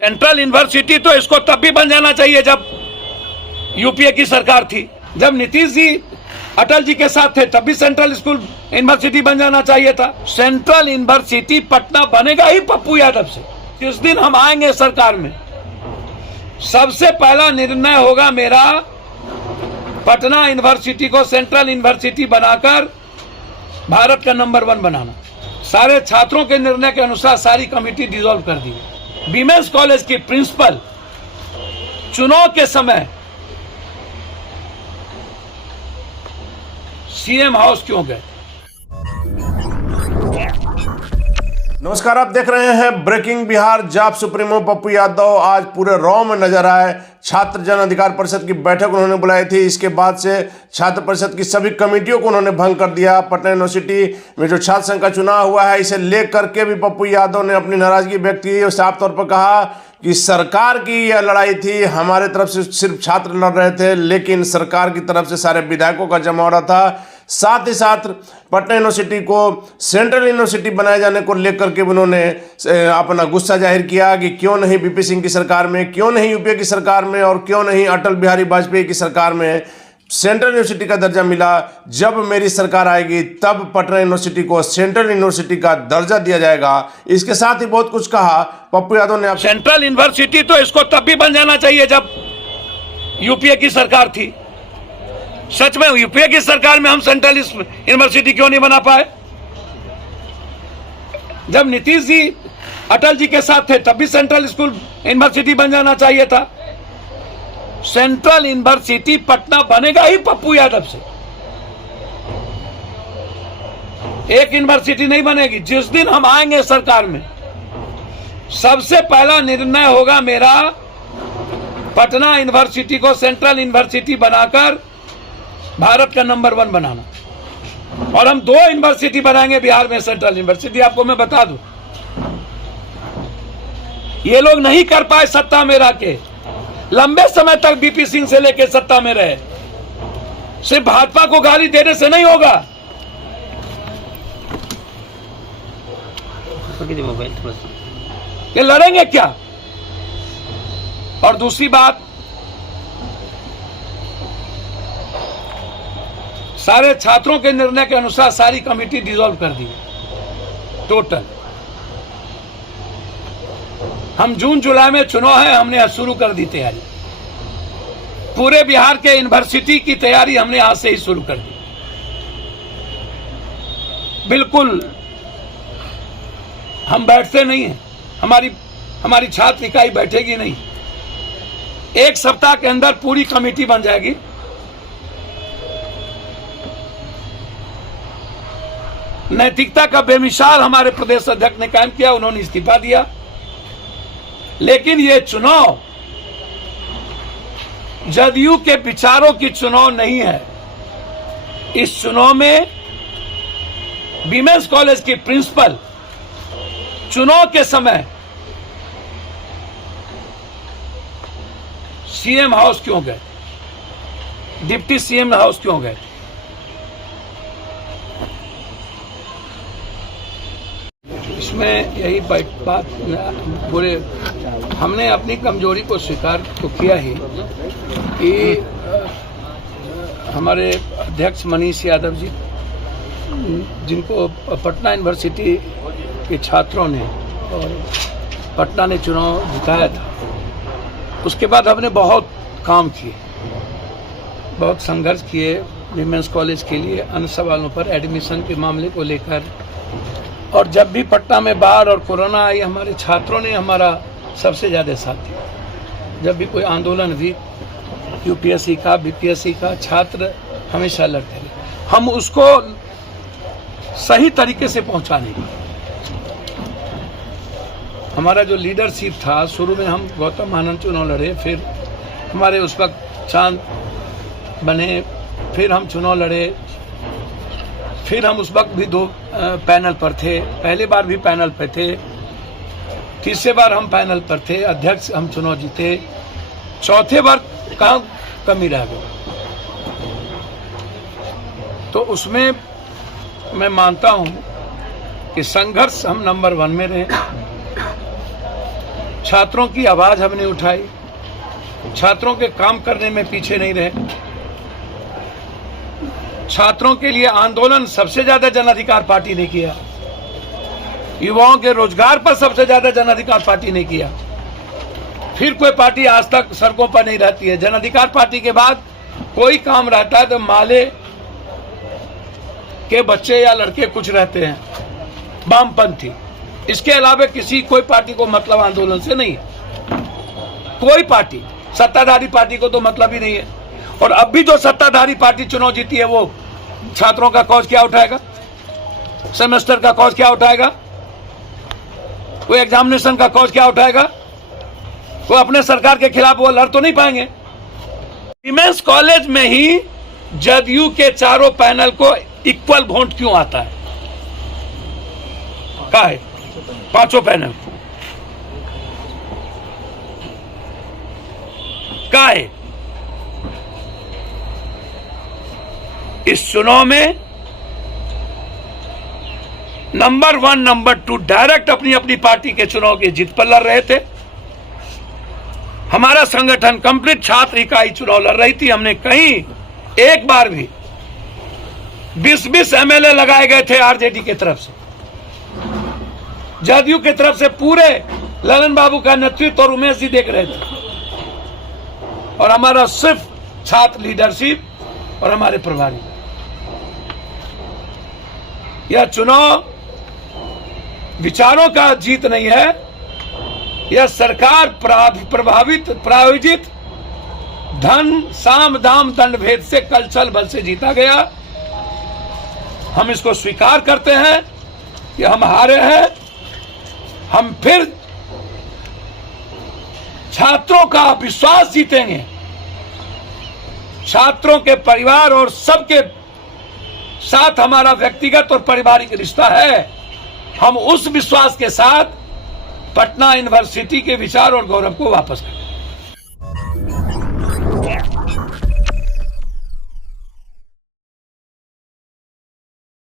Central university तो इसको तब भी बन जाना चाहिए जब यूपीए की सरकार थी। जब नीतीश जी अटल जी के साथ थे तब भी सेंट्रल स्कूल यूनिवर्सिटी बन जाना चाहिए था। सेंट्रल यूनिवर्सिटी पटना बनेगा ही पप्पू यादव से। जिस दिन हम आएंगे सरकार में, सबसे पहला निर्णय होगा मेरा पटना यूनिवर्सिटी को सेंट्रल यूनिवर्सिटी बनाकर भारत का नंबर 1 बनाना। सारे छात्रों के निर्णय के अनुसार सारी कमेटी डिसॉल्व कर दी। वीमेंस कॉलेज की प्रिंसिपल चुनाव के समय सीएम हाउस क्यों गए? नमस्कार, आप देख रहे हैं ब्रेकिंग बिहार। जाप सुप्रीमो पप्पू यादव आज पूरे रॉ में नजर आए। छात्र जन अधिकार परिषद की बैठक उन्होंने बुलाई थी। इसके बाद से छात्र परिषद की सभी कमेटियों को उन्होंने भंग कर दिया। पटना यूनिवर्सिटी में जो छात्र संघ का चुनाव हुआ है, इसे लेकर के भी पप्पू यादव ने अपनी नाराजगी व्यक्त की और साफ तौर पर कहा कि सरकार की यह लड़ाई थी, हमारे तरफ से सिर्फ छात्र लड़ रहे थे, लेकिन सरकार की तरफ से सारे विधायकों का जमावड़ा था। साथ ही साथ पटना यूनिवर्सिटी को सेंट्रल यूनिवर्सिटी बनाए जाने को लेकर के उन्होंने अपना गुस्सा जाहिर किया कि क्यों नहीं वीपी सिंह की सरकार में, क्यों नहीं यूपीए की सरकार में और क्यों नहीं अटल बिहारी वाजपेयी की सरकार में सेंट्रल यूनिवर्सिटी का दर्जा मिला। जब मेरी सरकार आएगी तब पटना यूनिवर्सिटी को सेंट्रल यूनिवर्सिटी का दर्जा दिया जाएगा। इसके साथ ही बहुत कुछ कहा पप्पू यादव ने। सेंट्रल यूनिवर्सिटी तो इसको तब भी बन जाना चाहिए जब यूपीए की सरकार थी। सच में यूपीए की सरकार में हम सेंट्रल यूनिवर्सिटी क्यों नहीं बना पाए? जब नीतीश जी अटल जी के साथ थे तब भी सेंट्रल स्कूल यूनिवर्सिटी बन जाना चाहिए था। सेंट्रल यूनिवर्सिटी पटना बनेगा ही पप्पू यादव से। एक यूनिवर्सिटी नहीं बनेगी। जिस दिन हम आएंगे सरकार में, सबसे पहला निर्णय होगा मेरा पटना यूनिवर्सिटी को सेंट्रल यूनिवर्सिटी बनाकर भारत का नंबर 1 बनाना। और हम 2 यूनिवर्सिटी बनाएंगे बिहार में सेंट्रल यूनिवर्सिटी। आपको मैं बता दूं, ये लोग नहीं कर पाए सत्ता में रह के। लंबे समय तक वीपी सिंह से लेकर सत्ता में रहे। सिर्फ भाजपा को गाली देने से नहीं होगा। ये लड़ेंगे क्या? और दूसरी बात, सारे छात्रों के निर्णय के अनुसार सारी कमेटी डिसॉल्व कर दी टोटल। हम जून जुलाई में चुनाव है, हमने शुरू कर दी तैयारी। पूरे बिहार के यूनिवर्सिटी की तैयारी हमने आज से ही शुरू कर दी। बिल्कुल हम बैठते नहीं हैं। हमारी छात्र इकाई बैठेगी नहीं। 1 सप्ताह के अंदर पूरी कमेटी बन जाएगी। नैतिकता का बेमिसाल हमारे प्रदेश अध्यक्ष ने कायम किया, उन्होंने इस्तीफा दिया। लेकिन ये चुनाव जदयू के विचारों की चुनाव नहीं है। इस चुनाव में वीमेंस कॉलेज की प्रिंसिपल चुनाव के समय सीएम हाउस क्यों गए, डिप्टी सीएम हाउस क्यों गए? इसमें यही बात पूरे हमने अपनी कमजोरी को स्वीकार तो किया ही कि हमारे अध्यक्ष मनीष यादव जी, जिनको पटना यूनिवर्सिटी के छात्रों ने और पटना ने चुनाव जिताया था, उसके बाद हमने बहुत काम किए, बहुत संघर्ष किए वीमेंस कॉलेज के लिए, अन्य सवालों पर, एडमिशन के मामले को लेकर। और जब भी पटना में बाढ़ और कोरोना आई, हमारे छात्रों ने हमारा सबसे ज़्यादा साथ दिया। जब भी कोई आंदोलन हुई, यूपीएससी का, बीपीएससी का, छात्र हमेशा लड़ते रहे। हम उसको सही तरीके से पहुंचाने की हमारा जो लीडरशिप था, शुरू में हम गौतम आनंद चुनाव लड़े, फिर हमारे उस वक्त चांद बने, फिर हम चुनाव लड़े, फिर हम उस वक्त भी 2 पैनल पर थे। पहली बार भी पैनल पर थे, तीसरे बार हम पैनल पर थे, अध्यक्ष हम चुनाव जीते, चौथे बार कहाँ कमी रह गई। तो उसमें मैं मानता हूं कि संघर्ष हम नंबर 1 में रहे। छात्रों की आवाज हमने उठाई, छात्रों के काम करने में पीछे नहीं रहे। छात्रों के लिए आंदोलन सबसे ज्यादा जन अधिकार पार्टी ने किया, युवाओं के रोजगार पर सबसे ज्यादा जन अधिकार पार्टी ने किया। फिर कोई पार्टी आज तक सड़कों पर नहीं रहती है। जन अधिकार पार्टी के बाद कोई काम रहता है तो माले के बच्चे या लड़के कुछ रहते हैं, वामपंथी। इसके अलावा कोई पार्टी को मतलब आंदोलन से नहीं है। कोई पार्टी, सत्ताधारी पार्टी को तो मतलब ही नहीं है। और अब भी जो सत्ताधारी पार्टी चुनाव जीती है वो छात्रों का कॉज क्या उठाएगा, सेमेस्टर का कॉज क्या उठाएगा, कोई एग्जामिनेशन का कॉज क्या उठाएगा? कोई अपने सरकार के खिलाफ वो लड़ तो नहीं पाएंगे। विमेंस कॉलेज में ही जदयू के चारों पैनल को इक्वल वोट क्यों आता है? क्या है? पांचों पैनल क्या है? इस चुनाव में नंबर 1, नंबर 2 डायरेक्ट अपनी अपनी पार्टी के चुनाव की जीत पर लड़ रहे थे। हमारा संगठन कंप्लीट छात्र इकाई चुनाव लड़ रही थी। हमने कहीं एक बार भी 20-20 एमएलए लगाए गए थे आरजेडी की तरफ से, जदयू की तरफ से पूरे ललन बाबू का नेतृत्व और उमेश जी देख रहे थे। और हमारा सिर्फ छात्र लीडरशिप और हमारे प्रभारी। यह चुनाव विचारों का जीत नहीं है, यह सरकार प्रायोजित धन साम दाम दंड भेद से कल छल बल से जीता गया। हम इसको स्वीकार करते हैं कि हम हारे हैं। हम फिर छात्रों का विश्वास जीतेंगे। छात्रों के परिवार और सबके साथ हमारा व्यक्तिगत और पारिवारिक रिश्ता है। हम उस विश्वास के साथ पटना यूनिवर्सिटी के विचार और गौरव को वापस करें।